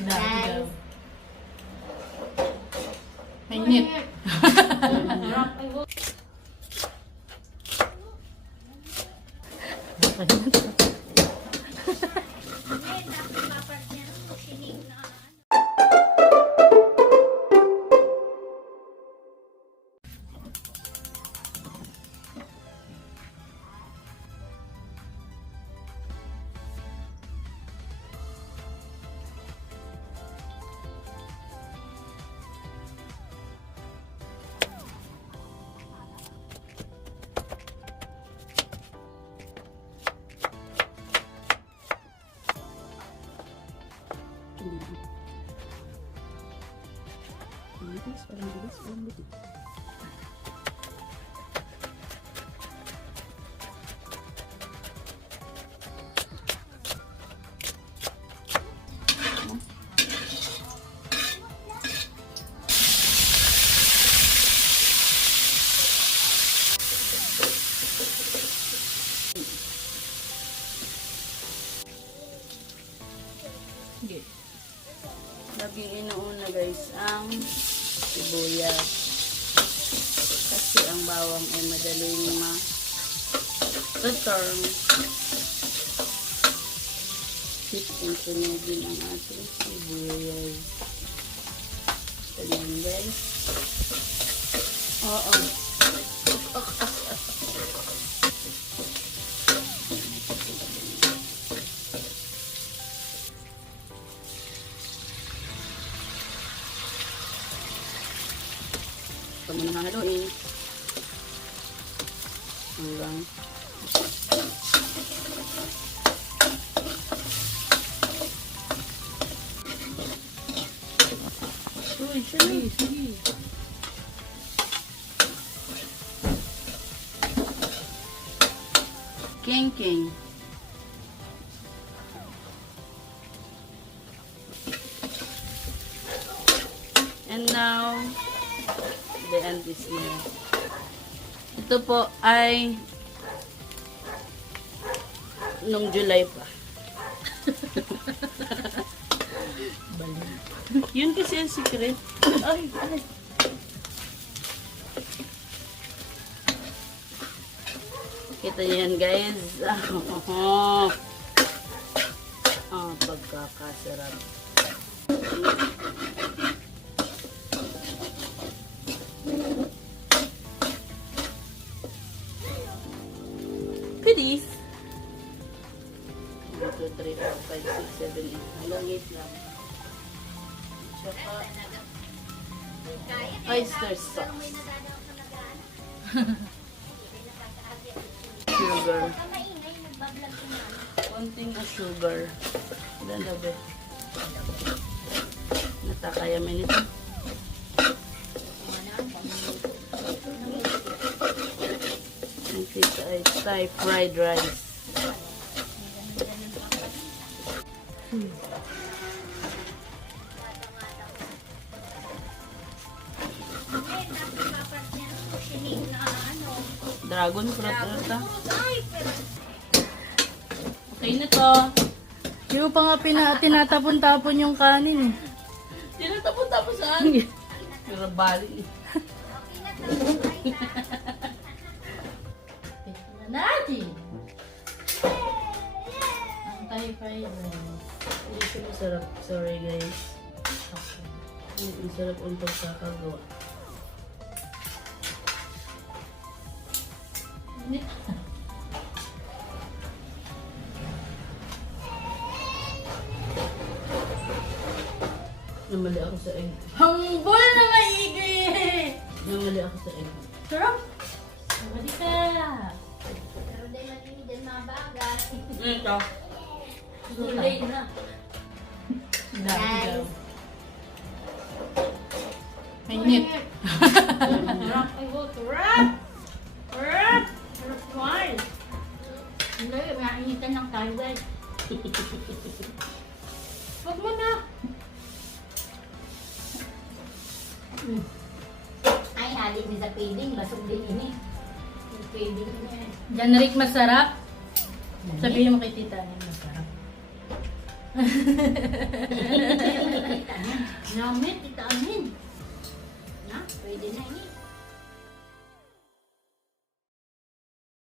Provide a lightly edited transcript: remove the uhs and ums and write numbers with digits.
Guys. Mainit. Parang bilis. Laging inuuna guys ang sibuyas kasi ang bawang ay madaling ma-return. Sunugin ang ating sibuyas. Ganyan guys. Oo. Ito mo na haluin hanggang sige. King. And now the end is near. Ito po ay nung July pa. Yun kasi ang secret. Ay. Kita niyo yan guys. Pagkakasarap. Please. 1, 2, 3, 4, 5, 6, 7, 8. Hanggang 8 lang. Tsaka oyster sauce. Sugar. Konting sugar. Dalabe. Natakaya mo nito. Ito ay Thai fried rice. Dragon fruit ata. Okay na to. Di mo pa nga tinatapon-tapon yung kanin eh. Tinatapon-tapon saan? Pero bali. Tignan natin. Ang Thai fried rice. Hindi siya masarap. Sorry guys. Okay. Masarap ang pagkakagawa. Namali ako sa egg. Hambol na maigi! Namali ako sa egg. Sarap! Sabadi ka! Pero dahil natin dyan mga bagay. Ito. Sulay na. Guys. Mainit. Sarap ay go. Sarap! Sarap! Sarap wine. Hindi, mainitan lang tayo guys. Huwag mo na. Ay, halit ni sa feeding. Basog din ini. Yung feeding niya. Jan Rick, masarap? Sabihin mo kay tita niya, masarap. Namit, ita amin. Na, pwede na ini.